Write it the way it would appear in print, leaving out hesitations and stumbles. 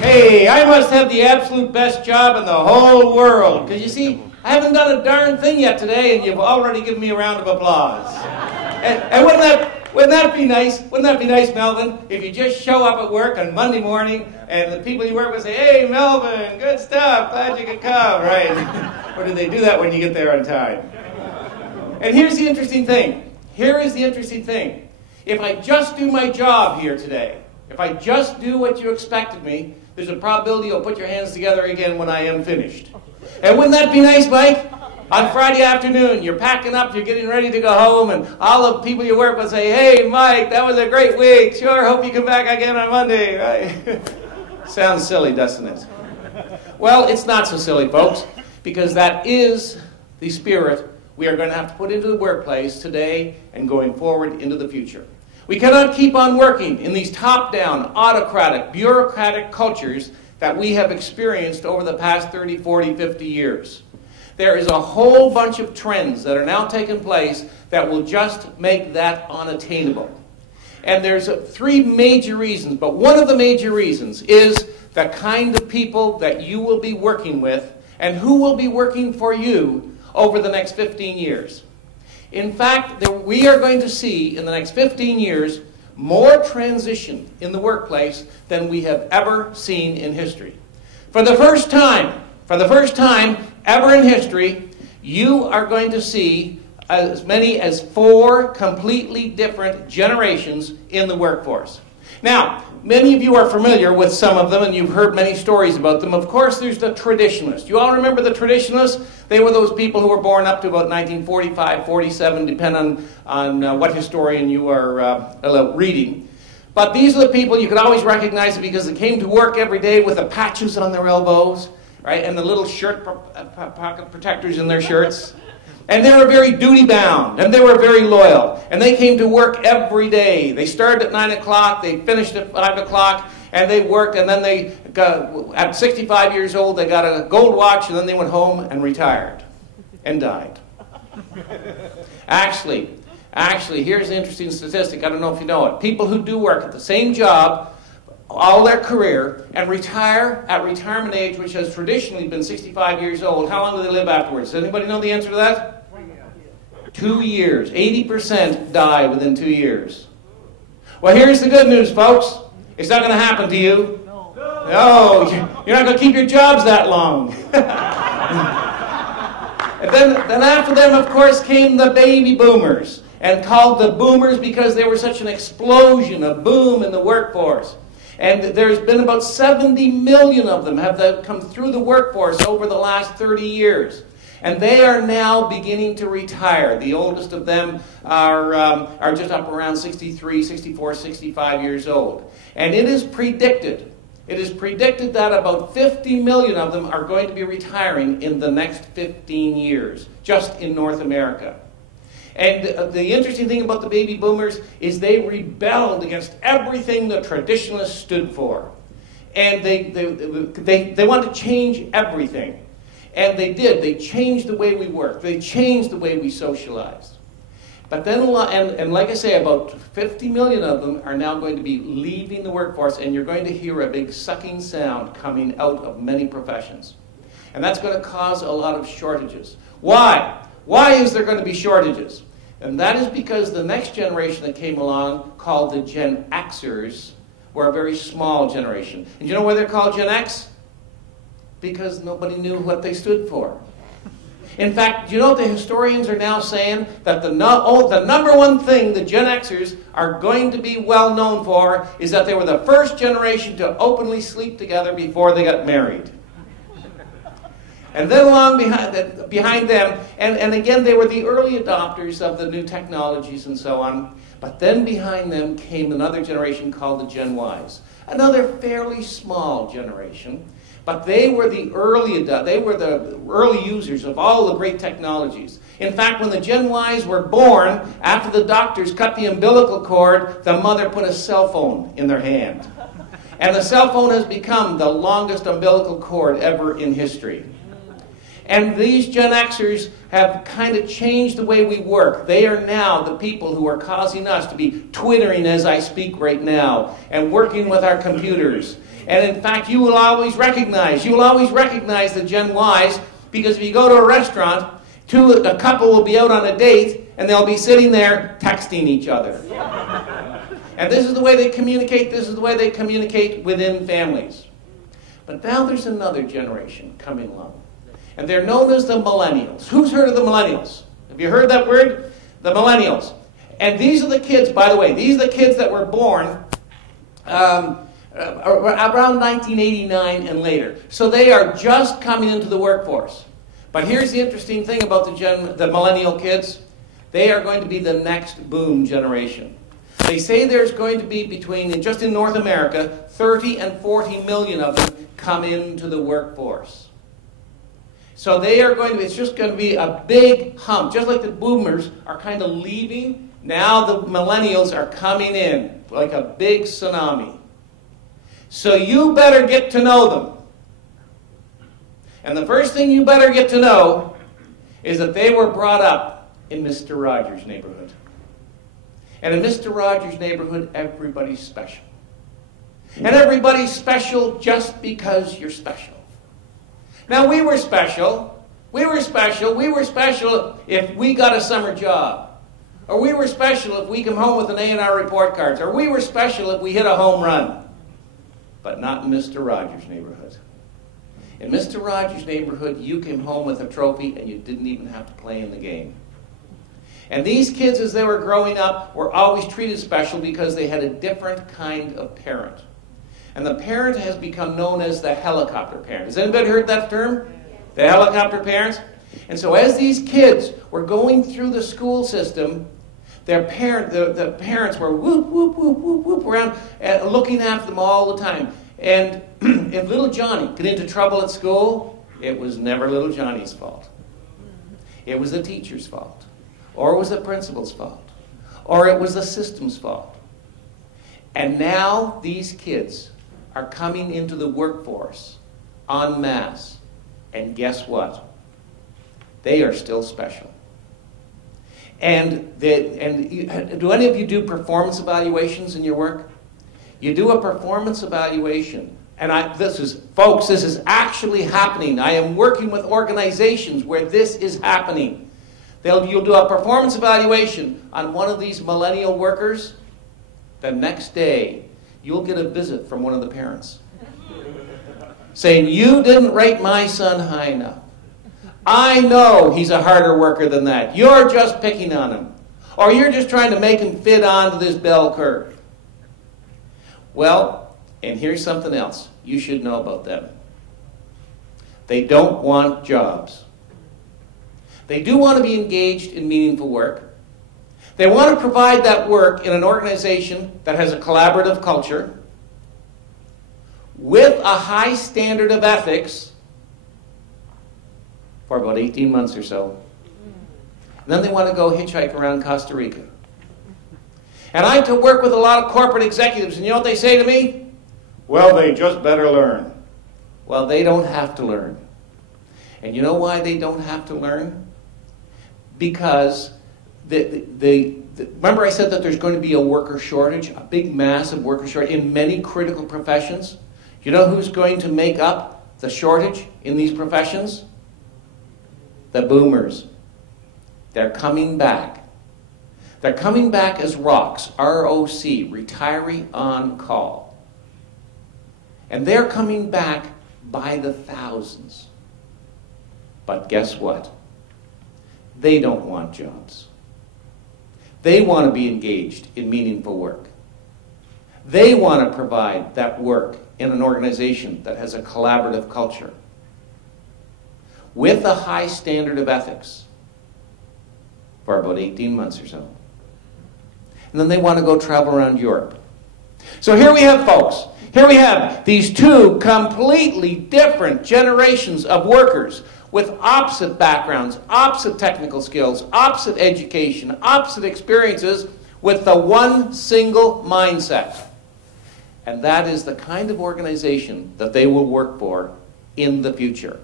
Hey, I must have the absolute best job in the whole world. Because you see, I haven't done a darn thing yet today, and you've already given me a round of applause. And wouldn't that be nice? Wouldn't that be nice, Melvin? If you just show up at work on Monday morning, and the people you work with say, "Hey, Melvin, good stuff. Glad you could come." Right? Or do they do that when you get there on time? And here's the interesting thing. Here is the interesting thing. If I just do my job here today, if I just do what you expected me, there's a probability you'll put your hands together again when I am finished. And wouldn't that be nice, Mike? On Friday afternoon, you're packing up, you're getting ready to go home, and all the people you work with say, "Hey, Mike, that was a great week. Sure, hope you come back again on Monday." Right? Sounds silly, doesn't it? Well, it's not so silly, folks, because that is the spirit we are going to have to put into the workplace today and going forward into the future. We cannot keep on working in these top-down, autocratic, bureaucratic cultures that we have experienced over the past 30, 40, 50 years. There is a whole bunch of trends that are now taking place that will just make that unattainable. And there's three major reasons, but one of the major reasons is the kind of people that you will be working with and who will be working for you over the next 15 years. In fact, we are going to see in the next 15 years more transition in the workplace than we have ever seen in history. For the first time ever in history, you are going to see as many as 4 completely different generations in the workforce. Now, many of you are familiar with some of them, and you've heard many stories about them. Of course, there's the traditionalists. You all remember the traditionalists? They were those people who were born up to about 1945, 47, depending on what historian you are reading. But these are the people you could always recognize because they came to work every day with the patches on their elbows, right, and the little shirt pocket protectors in their shirts. And they were very duty-bound, and they were very loyal. And they came to work every day. They started at 9 o'clock, they finished at 5 o'clock, and they worked, and then they got, at 65 years old, they got a gold watch, and then they went home and retired and died. Actually, here's an interesting statistic. I don't know if you know it. People who do work at the same job all their career and retire at retirement age, which has traditionally been 65 years old, how long do they live afterwards? Does anybody know the answer to that? 2 years. 80% die within 2 years. Well, here's the good news, folks. It's not going to happen to you. No, you're not going to keep your jobs that long. And then after them, of course, came the baby boomers, and called the boomers because they were such an explosion, a boom in the workforce. And there's been about 70 million of them have come through the workforce over the last 30 years. And they are now beginning to retire. The oldest of them are just up around 63, 64, 65 years old. And it is predicted that about 50 million of them are going to be retiring in the next 15 years, just in North America. And the interesting thing about the baby boomers is they rebelled against everything the traditionalists stood for. And they wanted to change everything. And they did. They changed the way we work. They changed the way we socialized. But then, and like I say, about 50 million of them are now going to be leaving the workforce, and you're going to hear a big sucking sound coming out of many professions. And that's going to cause a lot of shortages. Why? Why is there going to be shortages? And that is because the next generation that came along, called the Gen Xers, were a very small generation. And you know why they're called Gen X? Because nobody knew what they stood for. In fact, you know what the historians are now saying? That the number one thing the Gen Xers are going to be well known for is that they were the first generation to openly sleep together before they got married. And then along behind them, and again, they were the early adopters of the new technologies and so on. But then behind them came another generation called the Gen Ys. Another fairly small generation. But they were the early users of all the great technologies. In fact, when the Gen Ys were born, after the doctors cut the umbilical cord, the mother put a cell phone in their hand. And the cell phone has become the longest umbilical cord ever in history. And these Gen Xers have kind of changed the way we work. They are now the people who are causing us to be twittering as I speak right now and working with our computers. And in fact, you will always recognize the Gen Ys, because if you go to a restaurant, a couple will be out on a date and they'll be sitting there texting each other. And this is the way they communicate. This is the way they communicate within families. But now there's another generation coming along. And they're known as the millennials. Who's heard of the millennials? Have you heard that word? The millennials. And these are the kids, by the way, these are the kids that were born around 1989 and later. So they are just coming into the workforce. But here's the interesting thing about the millennial kids. They are going to be the next boom generation. They say there's going to be just in North America, 30 and 40 million of them come into the workforce. So it's just going to be a big hump. Just like the boomers are kind of leaving, now the millennials are coming in like a big tsunami. So you better get to know them. And the first thing you better get to know is that they were brought up in Mr. Rogers' neighborhood. And in Mr. Rogers' neighborhood, everybody's special. And everybody's special just because you're special. Now, we were special. We were special if we got a summer job. Or we were special if we come home with an A in our report cards. Or we were special if we hit a home run. But not in Mr. Rogers' neighborhood. In Mr. Rogers' neighborhood, you came home with a trophy and you didn't even have to play in the game. And these kids, as they were growing up, were always treated special because they had a different kind of parent. And the parent has become known as the helicopter parent. Has anybody heard that term? The helicopter parents? And so as these kids were going through the school system, the parents were whoop, whoop, whoop, whoop, whoop around, looking after them all the time. And if little Johnny got into trouble at school, it was never little Johnny's fault. It was the teacher's fault. Or it was the principal's fault. Or it was the system's fault. And now these kids are coming into the workforce en masse. And guess what? They are still special. And do any of you do performance evaluations in your work? You do a performance evaluation. And this is actually happening. I am working with organizations where this is happening. You'll do a performance evaluation on one of these millennial workers. The next day, you'll get a visit from one of the parents saying, "You didn't rate my son high enough. I know he's a harder worker than that. You're just picking on him. Or you're just trying to make him fit onto this bell curve." Well, and here's something else you should know about them. They don't want jobs. They do want to be engaged in meaningful work. They want to provide that work in an organization that has a collaborative culture with a high standard of ethics for about 18 months or so. And then they want to go hitchhike around Costa Rica. And I have to work with a lot of corporate executives, and you know what they say to me? "Well, they just better learn." Well, they don't have to learn. And you know why they don't have to learn? Because remember I said that there's going to be a worker shortage, a big massive worker shortage in many critical professions? You know who's going to make up the shortage in these professions? The boomers. They're coming back. They're coming back as ROCs, R-O-C, retiree on call. And they're coming back by the thousands. But guess what? They don't want jobs. They want to be engaged in meaningful work. They want to provide that work in an organization that has a collaborative culture with a high standard of ethics for about 18 months or so. And then they want to go travel around Europe. So here we have, folks. Here we have these two completely different generations of workers with opposite backgrounds, opposite technical skills, opposite education, opposite experiences, with the one single mindset. And that is the kind of organization that they will work for in the future.